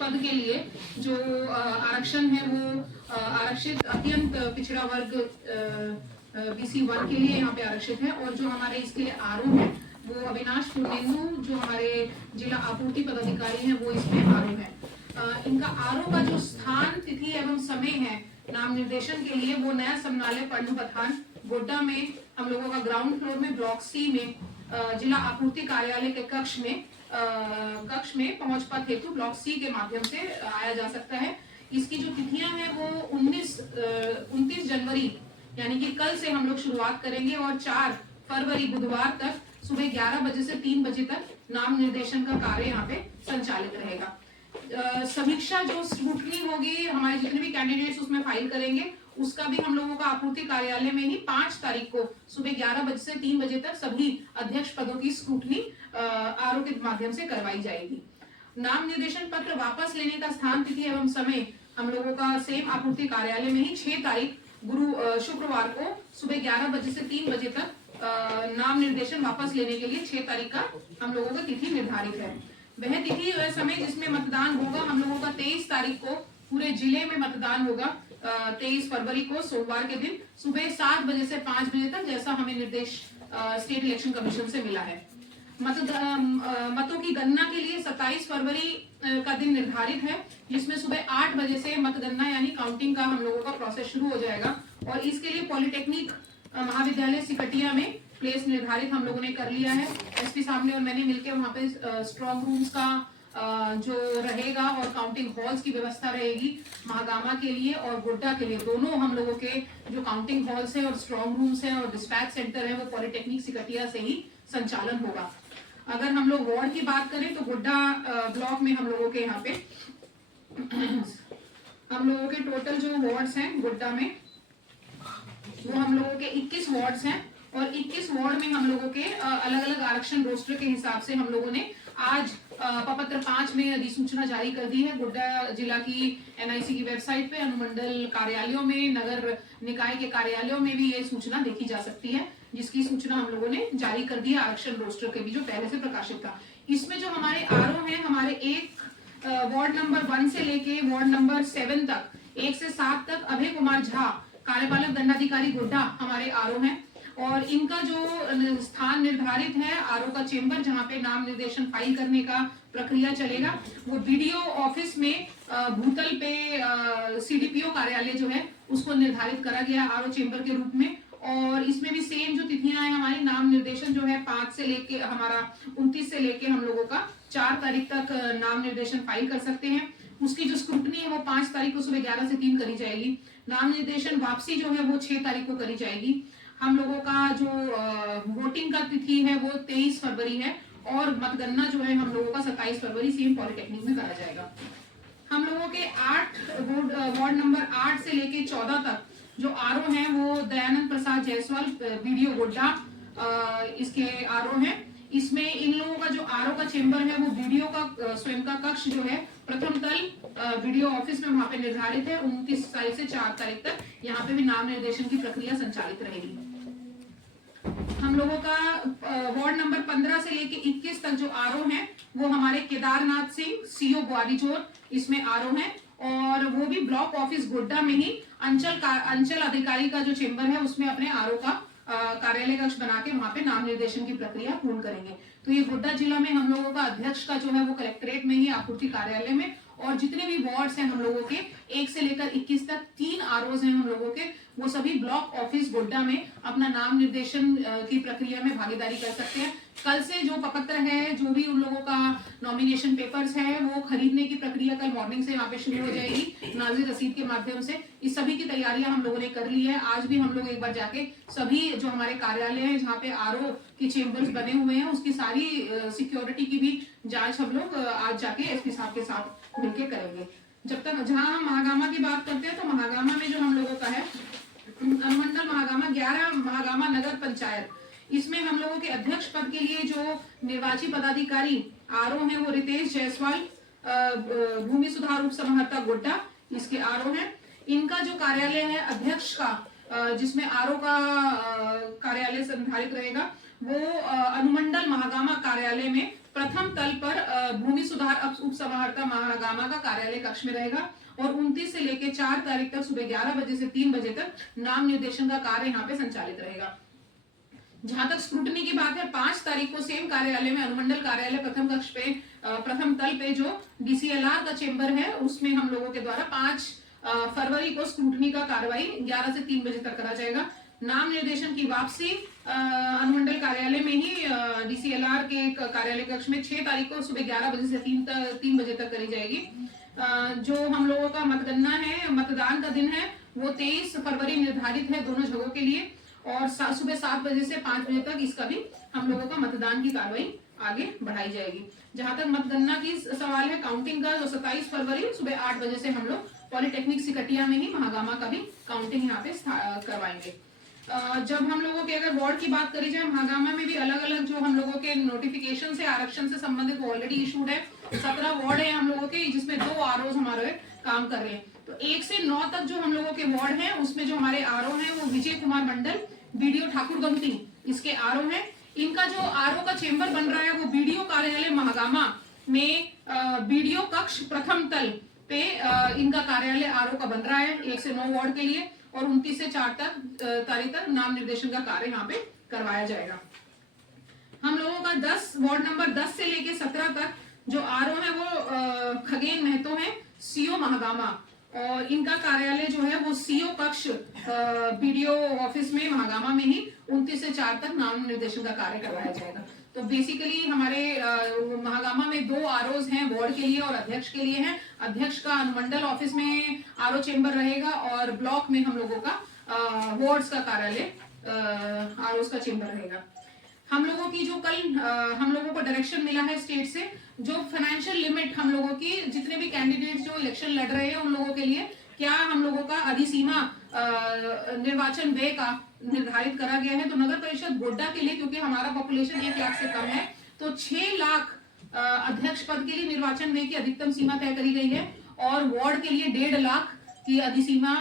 पद के लिए जो आरक्षण है वो आरक्षित अत्यंत पिछड़ा वर्ग BC1 के लिए यहाँ पे आरक्षित है। और जो हमारे इसके लिए आरओ है वो अविनाश पुनेनु जो हमारे जिला आपूर्ति पदाधिकारी हैं वो इसमें आरओ है। इनका आरओ का जो स्थान, तिथि एवं समय है नाम निर्देशन के लिए वो नया समनालय पंडू पठान गोड्डा में हम लोगों का ग्राउंड फ्लोर में ब्लॉक C में जिला आपूर्ति कार्यालय के कक्ष में पहुंच पथ हेतु ब्लॉक C के माध्यम से आया जा सकता है। इसकी जो तिथियां हैं वो 29 जनवरी यानी कि कल से हम लोग शुरुआत करेंगे और 4 फरवरी बुधवार तक सुबह 11 बजे से 3 बजे तक नाम निर्देशन का कार्य यहाँ पे संचालित रहेगा। समीक्षा जो स्क्रूटनी होगी, हमारे जितने भी कैंडिडेट्स उसमें फाइल करेंगे उसका भी हम लोगों का आपूर्ति कार्यालय में ही 5 तारीख को सुबह 11 बजे से 3 बजे तक सभी अध्यक्ष पदों की स्क्रूटनी आरओ के माध्यम से करवाई जाएगी। नाम निर्देशन पत्र वापस लेने का स्थान, तिथि एवं समय हम लोगों का सेम आपूर्ति कार्यालय में ही 6 तारीख शुक्रवार को सुबह 11 बजे से 3 बजे तक नाम निर्देशन वापस लेने के लिए 6 तारीख का हम लोगों का तिथि निर्धारित है। वह तिथि वह समय जिसमें मतदान होगा हम लोगों का 23 तारीख को पूरे जिले में मतदान होगा। 23 फरवरी को सोमवार के दिन सुबह 7 बजे से 5 बजे तक, जैसा हमें निर्देश स्टेट इलेक्शन कमीशन से मिला है। मतों की गणना के लिए 27 फरवरी का दिन निर्धारित है, जिसमें सुबह 8 बजे से मतगणना यानी काउंटिंग का हम लोगों का प्रोसेस शुरू हो जाएगा। और इसके लिए पॉलिटेक्निक महाविद्यालय सिकटिया में प्लेस निर्धारित हम लोगों ने कर लिया है। एसपी साहब ने और मैंने मिलकर वहां पे स्ट्रॉन्ग रूम्स का जो रहेगा और काउंटिंग हॉल्स की व्यवस्था रहेगी महागामा के लिए और गोड्डा के लिए। दोनों हम लोगों के जो काउंटिंग हॉल्स है और स्ट्रॉन्ग रूम्स है और डिस्पैच सेंटर है वो पॉलिटेक्निक सिकटिया से ही संचालन होगा। अगर हम लोग वार्ड की बात करें तो गोड्डा ब्लॉक में हम लोगों के यहाँ पे हम लोगों के टोटल जो वार्ड्स हैं गोड्डा में वो हम लोगों के 21 वार्ड्स हैं और 21 वार्ड में हम लोगों के अलग अलग आरक्षण रोस्टर के हिसाब से हम लोगों ने आज प्रपत्र 5 में अधिसूचना जारी कर दी है। गोड्डा जिला की NIC की वेबसाइट पे, अनुमंडल कार्यालयों में, नगर निकाय के कार्यालयों में भी ये सूचना देखी जा सकती है, जिसकी सूचना हम लोगों ने जारी कर दी है आरक्षण रोस्टर के भी जो पहले से प्रकाशित था। इसमें जो हमारे आरओ हैं, हमारे वार्ड नंबर 1 से लेके वार्ड नंबर 7 तक, 1 से 7 तक अभय कुमार झा कार्यपालक दंडाधिकारी गोड्डा हमारे आरओ हैं। और इनका जो स्थान निर्धारित है आरओ का चेंबर जहां पे नाम निर्देशन फाइल करने का प्रक्रिया चलेगा वो BDO ऑफिस में भूतल पे CDPO कार्यालय जो है उसको निर्धारित करा गया आरओ चेंबर के रूप में। और इसमें भी सेम जो तिथियां हैं हमारी नाम निर्देशन जो है 5 से लेके हमारा 29 से लेके हम लोगों का 4 तारीख तक नाम निर्देशन फाइल कर सकते हैं। उसकी जो स्क्रूटनी है वो 5 तारीख को सुबह 11 से 3 करी जाएगी। नाम निर्देशन वापसी जो है वो 6 तारीख को करी जाएगी। हम लोगों का जो वोटिंग का तिथि है वो 23 फरवरी है और मतगणना जो है हम लोगों का 27 फरवरी सीएम पॉलिटेक्निक में करा जाएगा। हम लोगों के 8 वार्ड नंबर 8 से लेके 14 तक जो आरओ हैं वो दयानंद प्रसाद जायसवाल BDO गोड्डा इसके आरओ हैं। इसमें इन लोगों का जो आरओ का चेंबर है वो BDO का स्वयं का कक्ष जो है प्रथम तल BDO ऑफिस में वहां पे निर्धारित है। 29 तारीख से 4 तारीख तक यहाँ पे भी नाम निर्देशन की प्रक्रिया संचालित रहेगी। हम लोगों का वार्ड नंबर 15 से लेके 21 तक जो आरओ हैं वो हमारे केदारनाथ सिंह CO ग्वारीजोर इसमें आरओ हैं और वो भी ब्लॉक ऑफिस गोड्डा में ही अंचल अधिकारी का जो चेंबर है उसमें अपने आरओ का कार्यालय कक्ष बना के वहां पे नाम निर्देशन की प्रक्रिया पूर्ण करेंगे। तो ये गोड्डा जिला में हम लोगों का अध्यक्ष का जो है वो कलेक्ट्रेट में ही आपूर्ति कार्यालय में और जितने भी वार्ड्स हैं हम लोगों के 1 से लेकर 21 तक 3 आरओज हैं हम लोगों के, वो सभी ब्लॉक ऑफिस गोड्डा में अपना नाम निर्देशन की प्रक्रिया में भागीदारी कर सकते हैं। कल से जो प्रपत्र है, जो भी उन लोगों का नॉमिनेशन पेपर्स है वो खरीदने की प्रक्रिया कल मॉर्निंग से यहाँ पे शुरू हो जाएगी नाजिर रसीद के माध्यम से। इस सभी की तैयारियां हम लोगों ने कर ली है। आज भी हम लोग एक बार जाके सभी जो हमारे कार्यालय है जहाँ पे आरओ की चेंबर्स बने हुए हैं उसकी सारी सिक्योरिटी की भी जांच हम लोग आज जाके एसपी साहब के साथ मिलकर करेंगे। जब तक जहाँ हम महागामा की बात करते हैं तो महागामा में जो हम लोगों का है अनुमंडल महागामा 11 महागामा नगर पंचायत, इसमें हम लोगों के अध्यक्ष पद के लिए जो निर्वाचित पदाधिकारी आरओ हैं वो रितेश जायसवाल भूमि सुधार उप समाहर्ता गोड्डा इसके आरओ हैं। इनका जो कार्यालय है अध्यक्ष का जिसमें आरओ का कार्यालय संधारित रहेगा वो अनुमंडल महागामा कार्यालय में प्रथम तल पर भूमि सुधार उप समाहर्ता महागामा का कार्यालय कक्ष में रहेगा और 29 से लेकर 4 तारीख तक सुबह 11 बजे से 3 बजे तक नाम निर्देशन का कार्य यहाँ पे संचालित रहेगा। जहां तक स्क्रूटनी की बात है, 5 तारीख को सेम कार्यालय में अनुमंडल कार्यालय प्रथम कक्ष पे प्रथम तल पे जो डीसीएलआर का चेंबर है उसमें हम लोगों के द्वारा 5 फरवरी को स्क्रूटनी का कार्रवाई 11 से 3 बजे तक करा जाएगा। नाम निर्देशन की वापसी अनुमंडल कार्यालय में ही डीसीएलआर के कार्यालय कक्ष में 6 तारीख को सुबह 11 बजे से 3 बजे तक करी जाएगी। जो हम लोगों का मतगणना है, मतदान का दिन है, वो 23 फरवरी निर्धारित है दोनों जगहों के लिए और सुबह 7 बजे से 5 बजे तक इसका भी हम लोगों का मतदान की कार्रवाई आगे बढ़ाई जाएगी। जहां तक मतगणना की सवाल है, काउंटिंग का 27 फरवरी सुबह 8 बजे से हम लोग पॉलिटेक्निक सिकटिया में ही महागामा का भी काउंटिंग यहाँ पे करवाएंगे। जब हम लोगों के अगर वार्ड की बात करी जाए, महागामा में भी अलग अलग जो हम लोगों के नोटिफिकेशन से आरक्षण से संबंधित ऑलरेडी इशूड है। 17 वार्ड है हम लोगों के, जिसमें 2 आरओ हमारे काम कर रहे हैं। तो 1 से 9 तक जो हम लोगों के वार्ड हैं उसमें जो हमारे आरओ हैं वो विजय कुमार मंडल, बीडीओ ठाकुर गमती इसके आरओ हैं। इनका जो आरओ का चेंबर बन रहा है वो बीडीओ कार्यालय महागामा में बीडीओ कक्ष प्रथम तल पे इनका कार्यालय आरओ का बन रहा है 1 से 9 वार्ड के लिए और 29 से 4 तारीख तक नाम निर्देशन का कार्य यहाँ पे करवाया जाएगा। हम लोगों का 10 वार्ड नंबर 10 से लेके 17 तक जो आरओ है वो खगेन महतो है, सीओ महागामा, और इनका कार्यालय जो है वो सीओ कक्ष बीडीओ ऑफिस में महागामा में ही 29 से 4 तक नाम निर्देशन का कार्य करवाया जाएगा। तो बेसिकली हमारे महागामा में 2 आरओज हैं वार्ड के लिए और अध्यक्ष के लिए हैं। अध्यक्ष का अनुमंडल ऑफिस में आरओ चेंबर रहेगा और ब्लॉक में हम लोगों का वार्ड्स का कार्यालय आरओज का चेंबर रहेगा। हम लोगों की जो कल हम लोगों को डायरेक्शन मिला है स्टेट से, जो फाइनेंशियल लिमिट हम लोगों की जितने भी कैंडिडेट जो इलेक्शन लड़ रहे हैं उन लोगों के लिए क्या हम लोगों का अधिसीमा निर्वाचन व्यय का निर्धारित करा गया है। तो नगर परिषद गोड्डा के लिए, क्योंकि हमारा पॉपुलेशन 1 लाख से कम है, तो 6 लाख अध्यक्ष पद के लिए निर्वाचन व्यय की अधिकतम सीमा तय करी गई है और वार्ड के लिए 1.5 लाख की अधिसीमा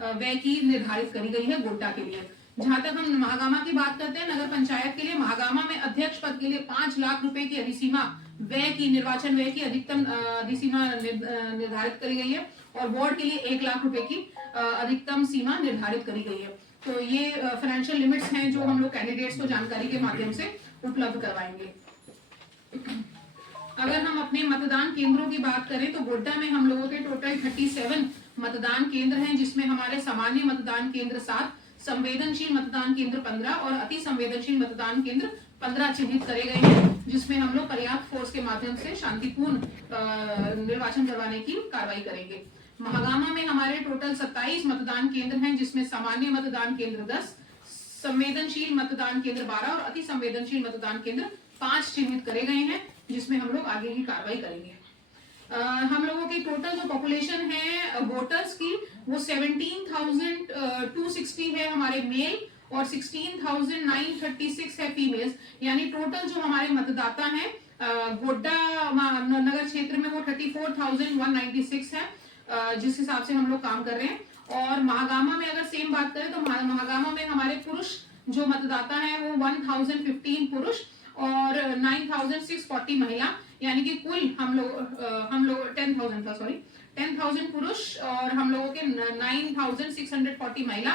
व्यय की निर्धारित करी गई है गोड्डा के लिए। जहां तक हम महागामा की बात करते हैं, नगर पंचायत के लिए महागामा में अध्यक्ष पद के लिए 5 लाख रुपए की अधिसीमा व्यय की निर्वाचन व्यय की अधिकतम अधिसीमा निर्धारित करी गई है और वार्ड के लिए 1 लाख रुपए की अधिकतम सीमा निर्धारित करी गई है। तो ये फाइनेंशियल लिमिट्स हैं जो हम लोग कैंडिडेट्स को जानकारी के माध्यम से उपलब्ध करवाएंगे। अगर हम अपने मतदान केंद्रों की बात करें तो गोड्डा में हम लोगों के टोटल 37 मतदान केंद्र हैं, जिसमें हमारे सामान्य मतदान केंद्र 7, संवेदनशील मतदान केंद्र 15 और अति संवेदनशील मतदान केंद्र 15 चिन्हित करे गए हैं, जिसमें हम लोग पर्याप्त फोर्स के माध्यम से शांतिपूर्ण निर्वाचन करवाने की कार्रवाई करेंगे। महागामा में हमारे टोटल 27 मतदान केंद्र हैं, जिसमें सामान्य मतदान केंद्र 10, संवेदनशील मतदान केंद्र 12 और अति संवेदनशील मतदान केंद्र 5 चिन्हित करे गए हैं, जिसमें हम लोग आगे की कार्रवाई करेंगे। हम लोगों की टोटल जो पॉपुलेशन है वोटर्स की वो 17,260 है हमारे मेल और 16,936 है फीमेल्स, यानी टोटल जो हमारे मतदाता हैं गोड्डा नगर क्षेत्र में वो 34,196 है, जिस हिसाब से हम लोग काम कर रहे हैं। और महागामा में अगर सेम बात करें तो महागामा में हमारे पुरुष जो मतदाता हैं वो 1015 पुरुष और 9,640 महिला, यानी कि कुल हम लोग 10,000 था, सॉरी 10,000 पुरुष और हम लोगों के 9,640 महिला,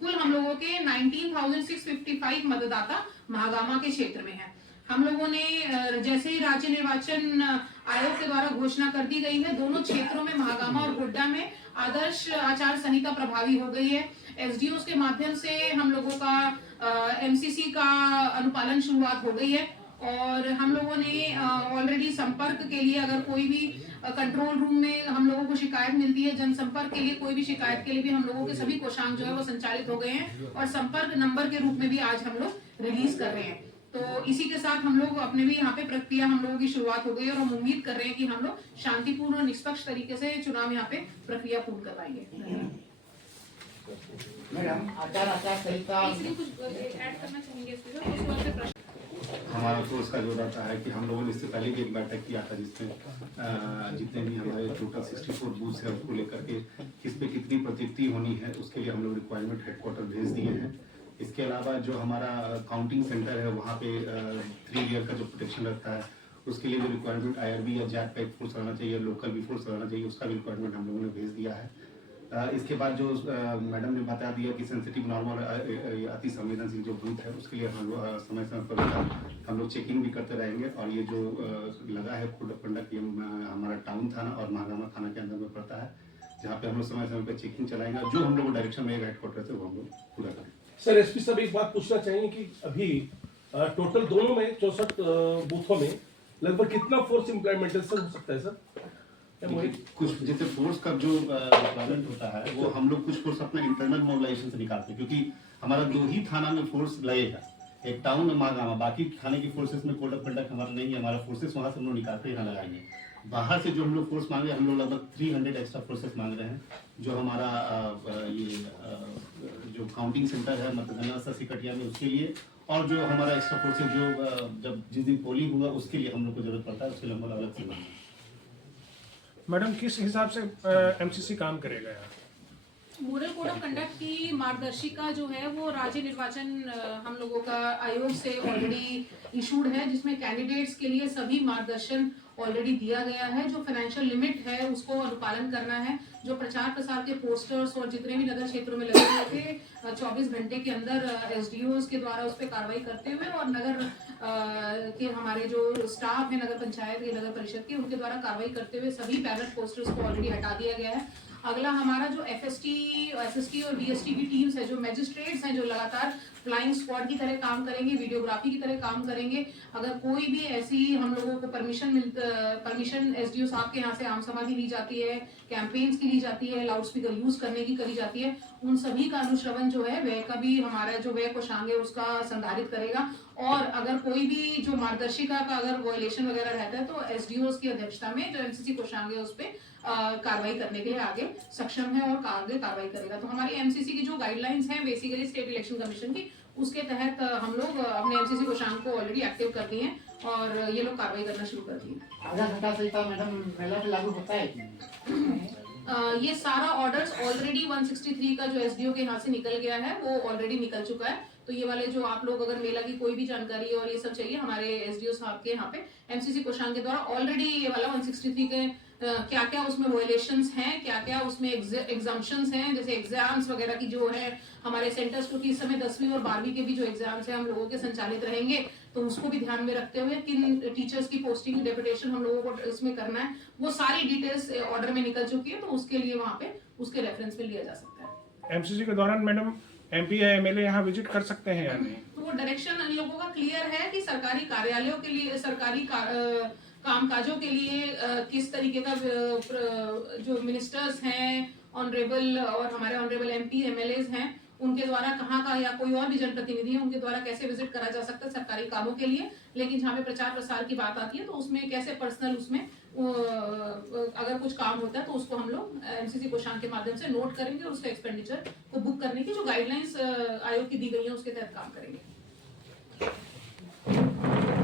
कुल हम लोगों के 19,655 मतदाता महागामा के क्षेत्र में है। हम लोगों ने जैसे ही राज्य निर्वाचन आयोग के द्वारा घोषणा कर दी गई है, दोनों क्षेत्रों में महागामा और गोड्डा में आदर्श आचार संहिता प्रभावी हो गई है। एसडीओ के माध्यम से हम लोगों का एमसीसी का अनुपालन शुरुआत हो गई है और हम लोगों ने ऑलरेडी संपर्क के लिए अगर कोई भी कंट्रोल रूम में हम लोगों को शिकायत मिलती है, जनसंपर्क के लिए कोई भी शिकायत के लिए भी हम लोगों के सभी कोषांक जो है वो संचालित हो गए हैं और संपर्क नंबर के रूप में भी आज हम लोग रिलीज कर रहे हैं। तो इसी के साथ हम लोग अपने भी यहाँ पे प्रक्रिया हम लोगों की शुरुआत हो गई और हम उम्मीद कर रहे हैं कि हम लोग शांतिपूर्ण और निष्पक्ष तरीके से चुनाव यहाँ पे प्रक्रिया पूर्ण करवाएंगे। मैडम आचार संहिता कुछ ऐड करना चाहेंगे इसमें? हमारा तो उसका जो रहता है कि हम लोगों ने इससे पहले भी एक बैठक किया था जिसमें जितने भी हमारे टोटल 64 बूथ है उसको लेकर के किस पे कितनी प्रतिनिधि होनी है उसके लिए हम लोग रिक्वायरमेंट हेडक्वार्टर भेज दिए हैं इसके अलावा जो हमारा काउंटिंग सेंटर है वहाँ पे 3 ईयर का जो प्रोटेक्शन रहता है उसके लिए जो रिक्वायरमेंट IRB या जैक टाइप फोर्स रहना चाहिए, लोकल भी फोर्स रहना चाहिए, उसका भी रिक्वायरमेंट हम लोगों ने भेज दिया है। इसके बाद जो मैडम ने बता दिया कि सेंसिटिव नॉर्मल अति संवेदनशील जो बूथ है उसके लिए हम लोग समय समय पर हम लोग चेकिंग भी करते रहेंगे। और ये जो लगा है कोड ऑफ कंडक्ट ये हमारा टाउन थाना और महागामा थाना के अंदर में पड़ता है, जहाँ पे हम लोग समय समय पर चेकिंग चलाएंगे और जो हम लोग डायरेक्शन में हेडक्वार्टर से वो हम लोग पूरा करेंगे। सर एसपी साहब एक बात पूछना चाहिए कि अभी टोटल दोनों में 64 बूथों में लगभग कितना फोर्स इम्प्लीमेंटेशन हो सकता है सर? कुछ जैसे फोर्स का जो रिक्वायरमेंट होता है वो हम लोग कुछ फोर्स अपना इंटरनल मोबिलाइजेशन से निकालते हैं, क्योंकि हमारा 2 ही थाना में फोर्स लगेगा, एक टाउन में महागामा, बाकी थाने की फोर्सेस में कोड ऑफ कंडक्ट हमारा नहीं है, हमारा फोर्सेस वहाँ से हम लोग निकाल के यहाँ लगाएंगे। बाहर से जो हम लोग फोर्स मांग रहे हैं, हम लोग लगभग 300 एक्स्ट्रा फोर्सेस मांग रहे हैं, जो हमारा जो काउंटिंग सेंटर है मतगणना सिकटिया में उसके लिए, और जो हमारा एक्स्ट्रा फोर्सेस जो जब जिस दिन पोलिंग होगा उसके लिए हम लोग को जरूरत पड़ता है, उसके लिए हम लोग अलग से मांगेंगे। मैडम किस हिसाब से MCC काम करेगा यार? मॉडल कोड ऑफ कंडक्ट की मार्गदर्शिका जो है वो राज्य निर्वाचन हम लोगों का आयोग से ऑलरेडी इशूड है, जिसमें कैंडिडेट्स के लिए सभी मार्गदर्शन ऑलरेडी दिया गया है। जो फाइनेंशियल लिमिट है उसको अनुपालन करना है, जो प्रचार प्रसार के पोस्टर्स और जितने भी नगर क्षेत्रों में लगे हुए थे 24 घंटे के अंदर SDOs के द्वारा उस पर कार्रवाई करते हुए और नगर के हमारे जो स्टाफ है नगर पंचायत के नगर परिषद के उनके द्वारा कार्रवाई करते हुए सभी बैनर पोस्टर्स को ऑलरेडी हटा दिया गया है। अगला हमारा जो FST, SST और VST की टीम्स है, जो मैजिस्ट्रेट्स हैं, जो लगातार फ्लाइंग स्क्वाड की तरह काम करेंगे, वीडियोग्राफी की तरह काम करेंगे। अगर कोई भी ऐसी हम लोगों को परमिशन SDO साहब के यहाँ से आम सभा की ली जाती है, कैंपेन्स की ली जाती है, लाउड स्पीकर यूज करने की करी जाती है, उन सभी का अनुश्रवण जो है व्यय का भी हमारा जो व्यय कोषांग है उसका संधारित करेगा। और अगर कोई भी जो मार्गदर्शिका का अगर वायलेशन वगैरह रहता है तो SDOs की अध्यक्षता में जो MCC कोषांग है उस पर कार्रवाई करने के लिए आगे सक्षम है और आगे कार्रवाई करेगा। तो हमारी MCC की जो गाइडलाइंस हैं बेसिकली स्टेट इलेक्शन कमीशन की, उसके तहत हम लोग अपने MCC कोषांग को ऑलरेडी एक्टिव कर दिए हैं और ये लोग कार्रवाई करना शुरू कर दिए। आचार संहिता संहिता मैडम मेला में लागू होता है? ये सारा ऑर्डर्स ऑलरेडी 163 का जो SDO के यहाँ से निकल गया है वो ऑलरेडी निकल चुका है। तो ये वाले जो आप लोग अगर मेला की कोई भी जानकारी और ये सब चाहिए हमारे SDO साहब के यहाँ पे MCC कोषांग के द्वारा ऑलरेडी ये वाला 163 के क्या क्या उसमें वायलेशंस हैं, क्या क्या उसमें एग्जाम्पशंस हैं, जैसे एग्जाम्स वगैरह की जो है हमारे सेंटर्स, क्योंकि इस समय 10वीं और 12वीं के भी जो एग्जाम्स हैं हम लोगों के संचालित रहेंगे, तो उसको भी ध्यान में रखते हुए किन टीचर्स की पोस्टिंग डेपुटेशन हम लोगों को इसमें करना है, वो सारी डिटेल्स ऑर्डर में निकल चुकी है। तो उसके लिए वहाँ पे उसके रेफरेंस में लिया जा सकता है। MCC के दौरान मैडम MP या MLA यहाँ विजिट कर सकते हैं या नहीं? तो वो डायरेक्शन इन लोगों का क्लियर है कि सरकारी कार्यालयों के लिए, सरकारी कामकाजों के लिए किस तरीके का जो मिनिस्टर्स हैं ऑनरेबल और हमारे ऑनरेबल MP MLAs हैं उनके द्वारा कहाँ का या कोई और भी जनप्रतिनिधि है उनके द्वारा कैसे विजिट करा जा सकता है सरकारी कामों के लिए। लेकिन जहाँ पे प्रचार प्रसार की बात आती है तो उसमें कैसे पर्सनल उसमें अगर कुछ काम होता है तो उसको हम लोग MCC कोषांग के माध्यम से नोट करेंगे और उसके एक्सपेंडिचर को बुक करने की जो गाइडलाइंस आयोग की दी गई है उसके तहत काम करेंगे।